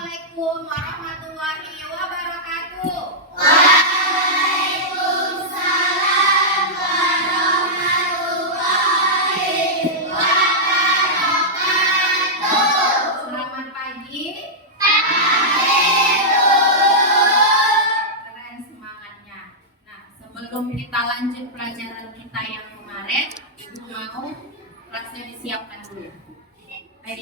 Assalamualaikum warahmatullahi wabarakatuh. Waalaikumsalam warahmatullahi wabarakatuh. Selamat pagi. Keren semangatnya. Nah, sebelum kita lanjut pelajaran kita yang kemarin, Ibu mau kelasnya disiapkan dulu. Baik,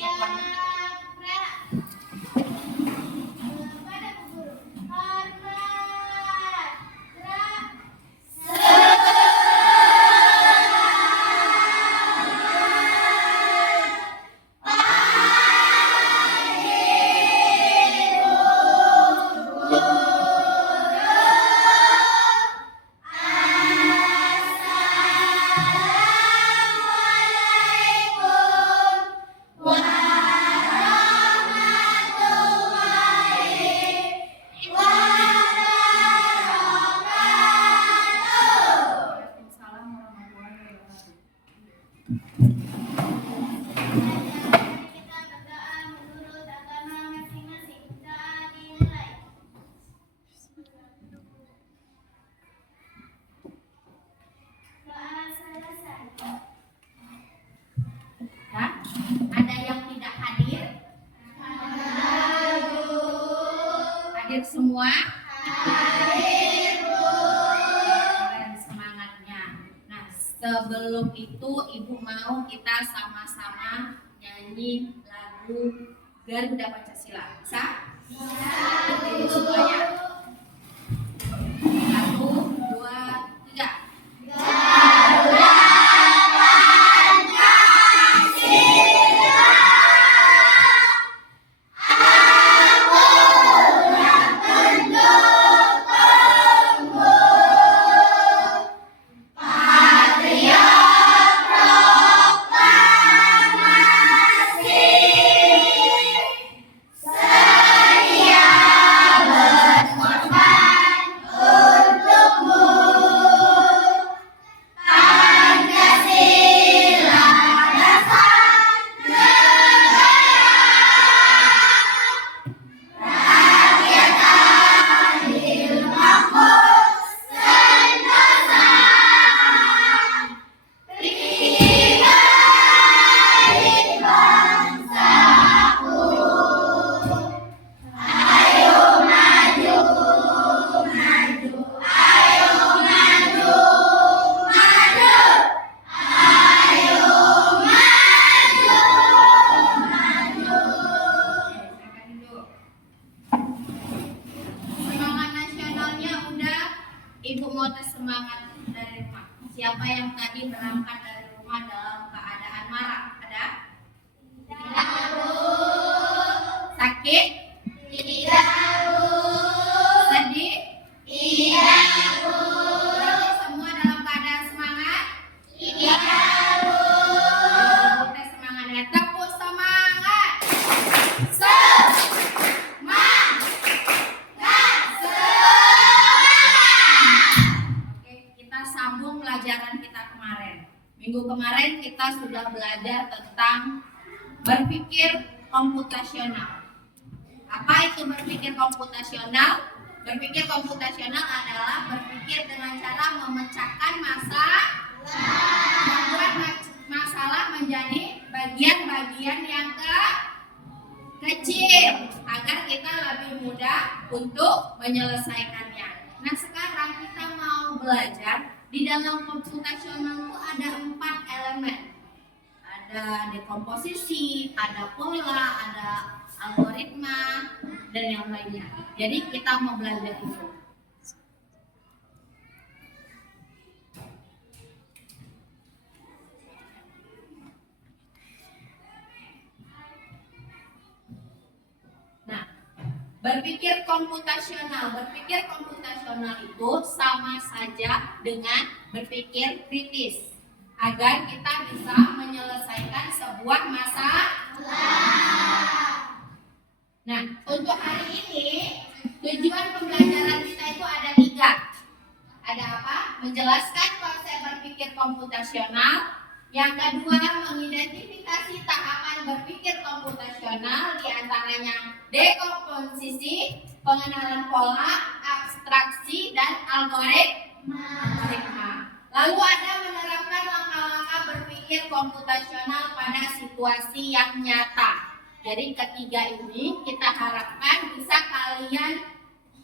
ada yang tidak hadir? Hadir semua? Keren semangatnya. Nah, sebelum itu Ibu mau kita sama-sama nyanyi lagu Garuda Pancasila. Bisa? Berdiri semuanya. 1, 2, 3. Semangat nasionalnya udah, Ibu mau tes semangat dari rumah. Siapa yang tadi berangkat dari rumah dalam keadaan marah? Ada? Tidak, Bu. Sakit? Tidak, Bu. Sedih? Tidak, Bu. Berarti semua dalam keadaan semangat? Tidak, Bu. Ibu tes semangatnya. Tepuk semangat. Oke, kita sambung pelajaran kita kemarin. Minggu kemarin kita sudah belajar tentang berpikir komputasional. Apa itu berpikir komputasional? Berpikir komputasional adalah berpikir dengan cara memecahkan membuat masalah menjadi bagian-bagian yang kecil agar kita lebih mudah untuk menyelesaikannya. Nah, sekarang kita mau belajar di dalam komputasional itu ada 4 elemen. Ada dekomposisi, ada pola, ada algoritma, dan yang lainnya. Jadi kita mau belajar itu. Nah, berpikir komputasional itu sama saja dengan berpikir kritis agar kita bisa menyelesaikan sebuah masalah. Nah, untuk hari ini tujuan pembelajaran kita itu ada 3. Ada apa? Menjelaskan konsep berpikir komputasional, Yang kedua, mengidentifikasi tahapan berpikir komputasional, diantaranya dekomposisi, pengenalan pola, abstraksi, dan algoritma. Lalu ada menerapkan langkah-langkah berpikir komputasional pada situasi yang nyata. Jadi ketiga ini kita harapkan bisa kalian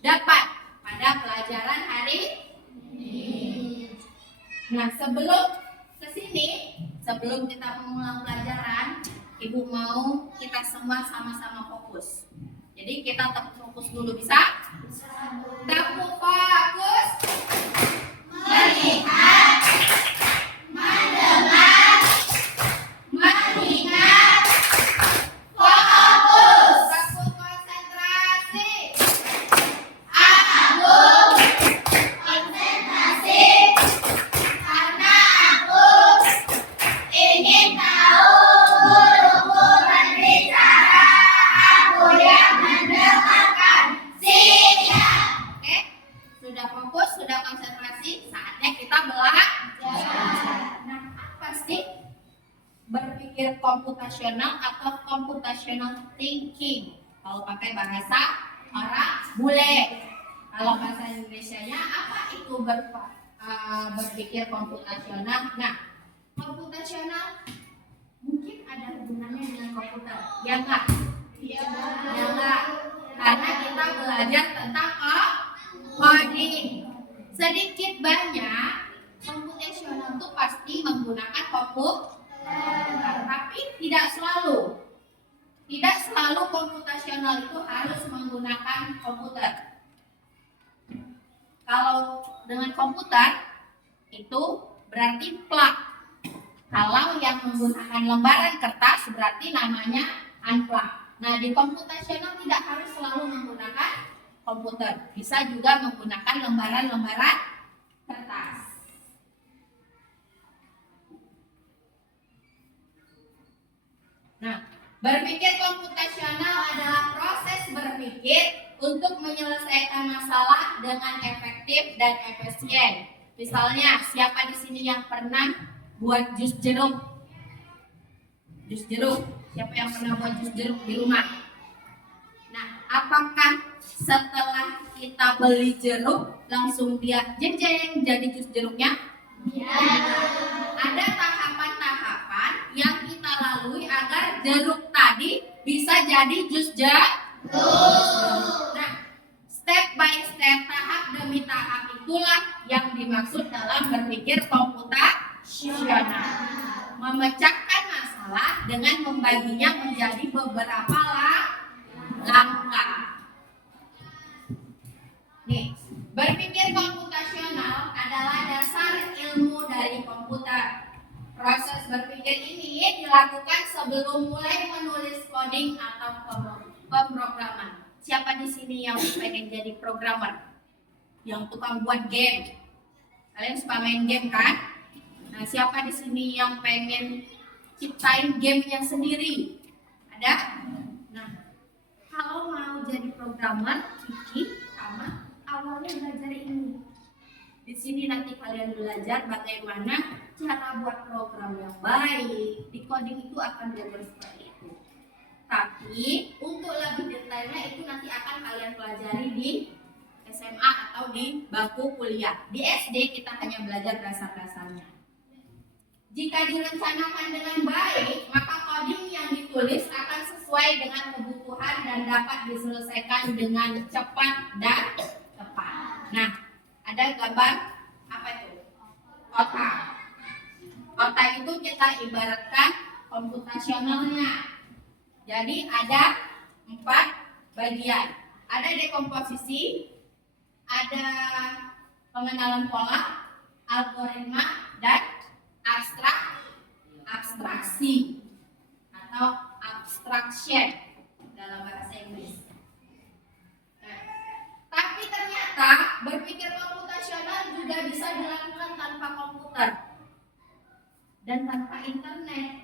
dapat pada pelajaran hari ini. Nah, sebelum kita mengulang pelajaran, Ibu mau kita semua sama-sama fokus. Jadi kita tepuk fokus dulu, bisa? Tepuk fokus. Melihat, mendengar, mengingat, fokus. Tepuk konsentrasi. Aku konsentrasi karena aku ingin tahu guruku berbicara, aku yang mendengarkan. Siap. Oke, sudah fokus, sudah konsentrasi, saatnya kita belajar. Nah, apa sih berpikir komputasional atau computational thinking? Kalau pakai bahasa orang bule. Kalau bahasa Indonesianya apa itu berpikir komputasional? Nah, komputasional mungkin ada hubungannya dengan komputer, ya enggak? Ya enggak. Karena kita belajar tentang coding. Sedikit banyak komputasional itu pasti menggunakan komputer, tapi tidak selalu. Tidak selalu komputasional itu harus menggunakan komputer. Kalau dengan komputer itu berarti plug. Kalau yang menggunakan lembaran kertas berarti namanya unplug. Nah, di komputasional tidak harus selalu menggunakan komputer. Bisa juga menggunakan lembaran-lembaran kertas. Nah, berpikir komputasional adalah proses berpikir untuk menyelesaikan masalah dengan efektif dan efisien. Misalnya, siapa di sini yang pernah buat jus jeruk? Jus jeruk. Siapa yang pernah buat jus jeruk di rumah? Nah, apakah setelah kita beli jeruk langsung dia jeng jadi jus jeruknya? Ya. Ada tahapan-tahapan yang kita lalui agar jeruk tadi bisa jadi jus jeruk. Nah, step by step, tahap demi tahap itulah yang dimaksud dalam berpikir komputasional. Memecahkan masalah dengan membaginya menjadi beberapa langkah. Nih, berpikir komputasional adalah dasar ilmu dari komputer. Proses berpikir ini dilakukan sebelum mulai menulis coding atau pemrograman. Siapa di sini yang pengen jadi programmer? Yang tukang buat game? Kalian suka main game kan? Nah, siapa di sini yang pengen ciptain gamenya sendiri? Ada? Nah, kalau mau jadi programmer, Kiki sama awalnya belajar ini. Di sini nanti kalian belajar bagaimana cara buat program yang baik. Di coding itu akan belajar seperti itu. Tapi untuk lebih detailnya itu nanti akan kalian pelajari di SMA atau di bangku kuliah. Di SD kita hanya belajar dasar-dasarnya. Jika direncanakan dengan baik, maka coding yang ditulis akan sesuai dengan kebutuhan dan dapat diselesaikan dengan cepat dan tepat. Nah, ada gambar apa itu? Kotak. Kotak itu kita ibaratkan komputasionalnya. Jadi ada 4 bagian. Ada dekomposisi, ada pengenalan pola, algoritma, dan abstraksi atau abstraction dalam bahasa Inggris. Nah, tapi ternyata berpikir komputasional juga bisa dilakukan tanpa komputer dan tanpa internet.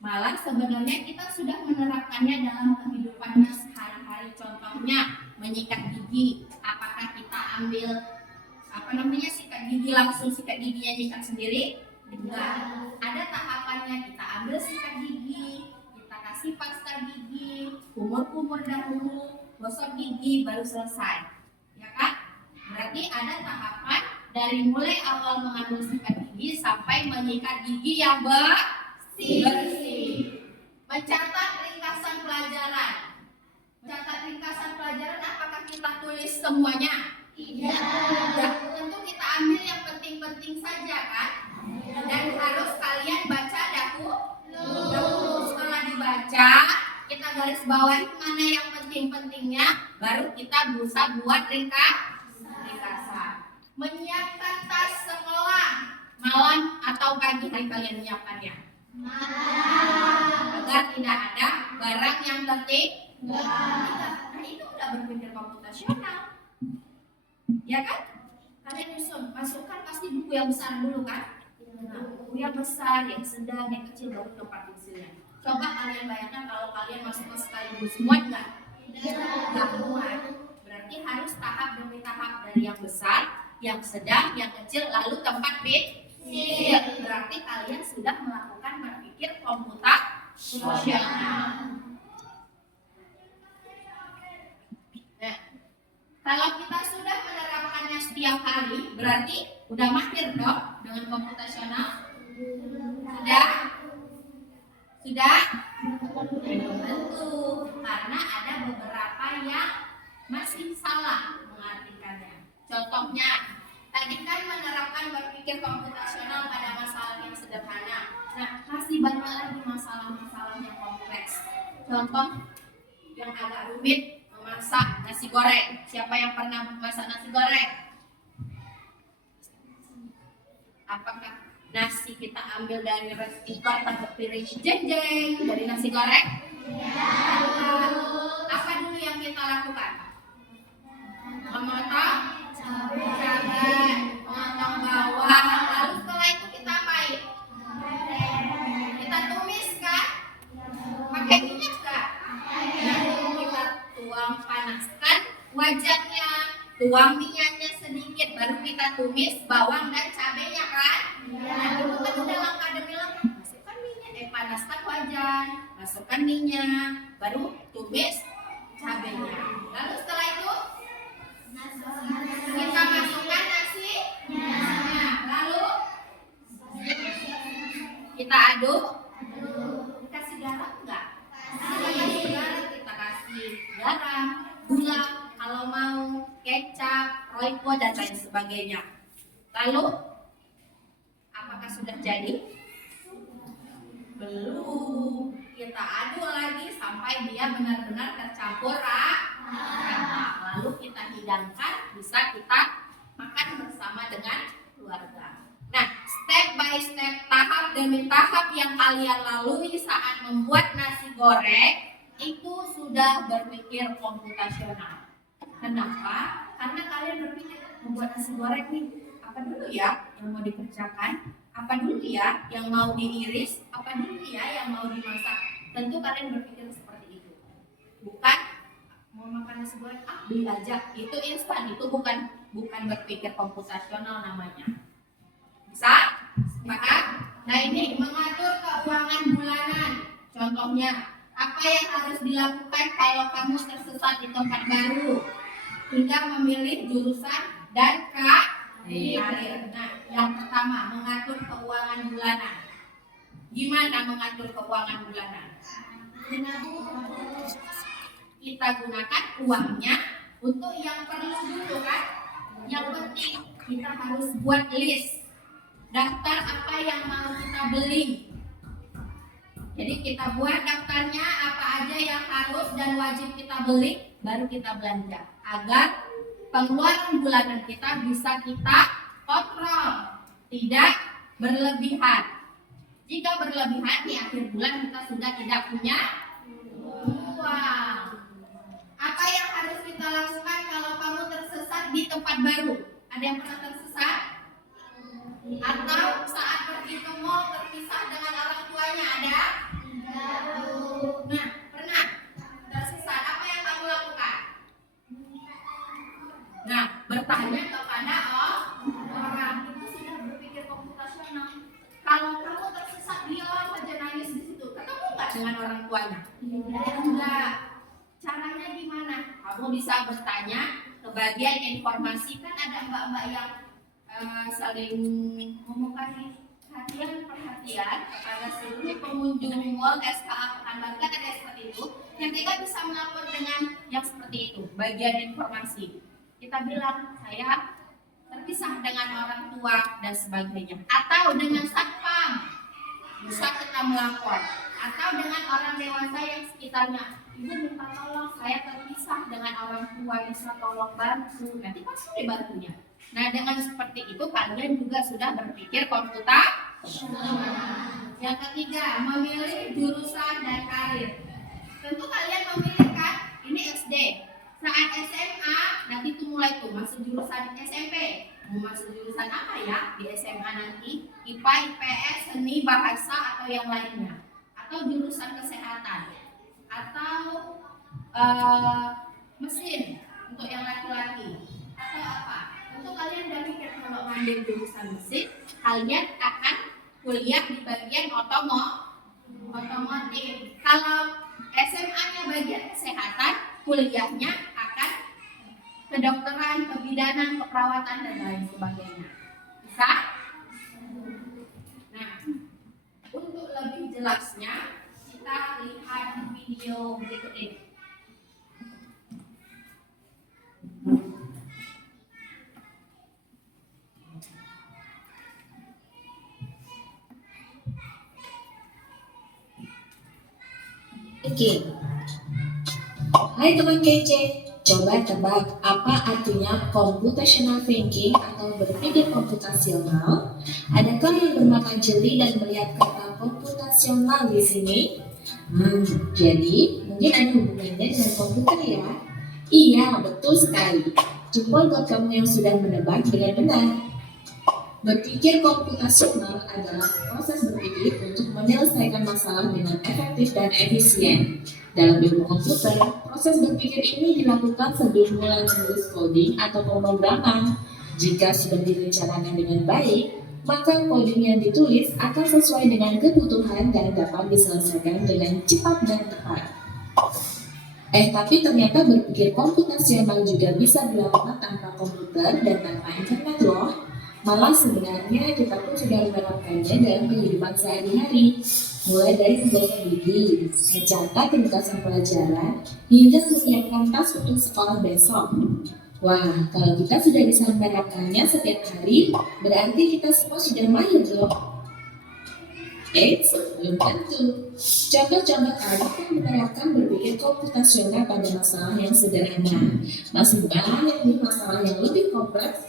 Malah sebenarnya kita sudah menerapkannya dalam kehidupannya sehari-hari. Contohnya menyikat gigi. Apakah kita ambil sikat gigi langsung sikat giginya nyikat sendiri? Enggak. Ada tahapannya, kita ambil sikat gigi, kita kasih pasta gigi, kumur-kumur dahulu, gosok gigi, baru selesai. Ya kan? Berarti ada tahapan dari mulai awal mengambil sikat gigi sampai menyikat gigi yang bersih. Mencatat ringkasan pelajaran. Mencatat ringkasan pelajaran, apakah kita tulis semuanya? Tidak. Tentu kita ambil yang penting-penting saja kan? Dan harus kalian baca dahulu. Setelah dibaca, kita garis bawahi mana yang penting-pentingnya, baru kita bisa buat ringkasan. Menyiapkan tas sekolah malam atau pagi hari kalian menyiapkannya? Agar tidak ada barang yang tertinggal. Nah, itu udah berpikir komputasional. Ya kan? Kalian masukkan pasti buku yang besar dulu kan? Nah, buku yang besar, yang sedang, yang kecil, baru tempat pensilnya. Coba kalian bayangkan kalau kalian masukkan sekaligus, muat nggak? Nggak muat. Berarti harus tahap demi tahap, dari yang besar, yang sedang, yang kecil, lalu tempat pensil. Berarti kalian sudah melakukan berpikir komputasional. Nah, kalau kita sudah menerapkannya setiap hari, berarti udah mahir dong dengan komputasional? Sudah? Tentu, karena ada beberapa yang masih salah mengartikannya. Contohnya, tadi kan menerapkan berpikir komputasional pada masalah yang sederhana. Nah, masih banyak lagi masalah-masalah yang kompleks. Contoh yang agak rumit, memasak nasi goreng. Siapa yang pernah memasak nasi goreng? Apakah nasi kita ambil dari rice cooker atau piring jeng dari nasi goreng? Apa dulu yang kita lakukan? Memotong cabai, memotong bawang, lalu setelah itu kita apain? Kita tumis kan? Pakai minyak kan? Kita tuang, panaskan wajannya, tuang minyaknya sedikit, baru kita tumis bawang dan cabenya kan? Nah, itu kan udah langkah demi langkah. Masukkan minyak, panaskan wajan, masukkan minyak, baru tumis cabenya. Lalu setelah itu kita masukkan nasinya, lalu kita aduk. Kasih garam enggak? Kasih garam, kita kasih garam, gula, kalau mau kecap, royco dan lain sebagainya. Lalu apakah sudah jadi? Belum. Kita aduk lagi sampai dia benar-benar tercampur rata. Lalu kita hidangkan, bisa kita makan bersama dengan keluarga. Nah, step by step, tahap demi tahap yang kalian lalui saat membuat nasi goreng itu sudah berpikir komputasional. Kenapa? Karena kalian berpikir membuat nasi goreng nih, apa dulu ya yang mau dikerjakan? Apa dulu ya yang mau diiris? Apa dulu ya yang mau dimasak? Tentu kalian berpikir seperti itu. Bukan mau makan nasi goreng, beli aja. Itu instan, itu bukan berpikir komputasional namanya. Bisa? Sepakat? Nah, ini mengatur keuangan bulanan. Contohnya, apa yang harus dilakukan kalau kamu tersesat di tempat baru? Hingga memilih jurusan dan karir. Nah, yang pertama, mengatur keuangan bulanan. Gimana mengatur keuangan bulanan? Kita gunakan uangnya untuk yang perlu dulu kan? Yang penting kita harus buat list. Daftar apa yang mau kita beli. Jadi kita buat daftarnya apa aja yang harus dan wajib kita beli, baru kita belanja. Agar pengeluaran bulanan kita bisa kita kontrol, tidak berlebihan. Jika berlebihan di akhir bulan kita sudah tidak punya uang. Apa yang harus kita lakukan kalau kamu tersesat di tempat baru? Ada yang pernah tersesat? Atau saat pergi ke mall terpisah dengan orang tuanya ada? Nah, pernah tersesat, apa yang kamu lakukan? Nah, bertanya kepada orang. Itu sudah berpikir komputasional. Kalau Caranya gimana? Kamu bisa bertanya ke bagian informasi, kan ada mbak-mbak yang saling memukasi perhatian kepada seluruh pengunjung mall SKA Pekanbaru, kan ada seperti itu. Yang kita bisa melapor dengan yang seperti itu, bagian informasi. Kita bilang saya terpisah dengan orang tua dan sebagainya, atau dengan satpam bisa kita melapor, atau dengan orang dewasa yang sekitarnya. Ibu minta tolong, saya terpisah dengan orang tua, bisa tolong bantu. Nanti pasti dibantunya. Nah, dengan seperti itu kalian juga sudah berpikir komputasional. Yang ketiga, memilih jurusan dan karir. Tentu kalian memilih kan, ini SD. Saat SMA nanti itu mulai tuh masuk jurusan SMP. Mau masuk jurusan apa ya di SMA nanti? IPA, IPS, seni, bahasa atau yang lainnya. Atau jurusan kesehatan. Atau mesin untuk yang laki-laki. Atau apa? Untuk kalian udah pikir kalau ngambil jurusan mesin, kalian akan kuliah di bagian otomotif. Kalau SMA-nya bagian kesehatan, kuliahnya akan kedokteran, kebidanan, keperawatan dan lain sebagainya. Bisa? Nah, untuk lebih jelasnya kita lihat video berikut ini. Oke. Hai teman kece, coba tebak apa artinya computational thinking atau berpikir komputasional? Adakah yang bermata jeli dan melihat kata komputasional di sini? Jadi mungkin ada hubungannya dengan komputer ya? Iya, betul sekali. Jempol buat kamu yang sudah menebak dengan benar. Berpikir komputasional adalah proses berpikir untuk menyelesaikan masalah dengan efektif dan efisien. Dalam ilmu komputer, proses berpikir ini dilakukan sebelum mulai menulis coding atau pemrograman. Jika sudah direncanakan dengan baik, maka coding yang ditulis akan sesuai dengan kebutuhan dan dapat diselesaikan dengan cepat dan tepat. Tapi ternyata berpikir komputasional juga bisa dilakukan tanpa komputer dan tanpa internet loh. Malah sebenarnya kita pun sudah menerapkannya dalam kehidupan sehari-hari, mulai dari menggosok gigi, mencatat ringkasan pelajaran, hingga menyiapkan tas untuk sekolah besok. Wah, kalau kita sudah bisa menerapkannya setiap hari, berarti kita semua sudah mahir loh. Belum tentu. Contoh-contoh tadi kan menerapkan berpikir komputasional pada masalah yang sederhana. Masih banyak nih masalah yang lebih kompleks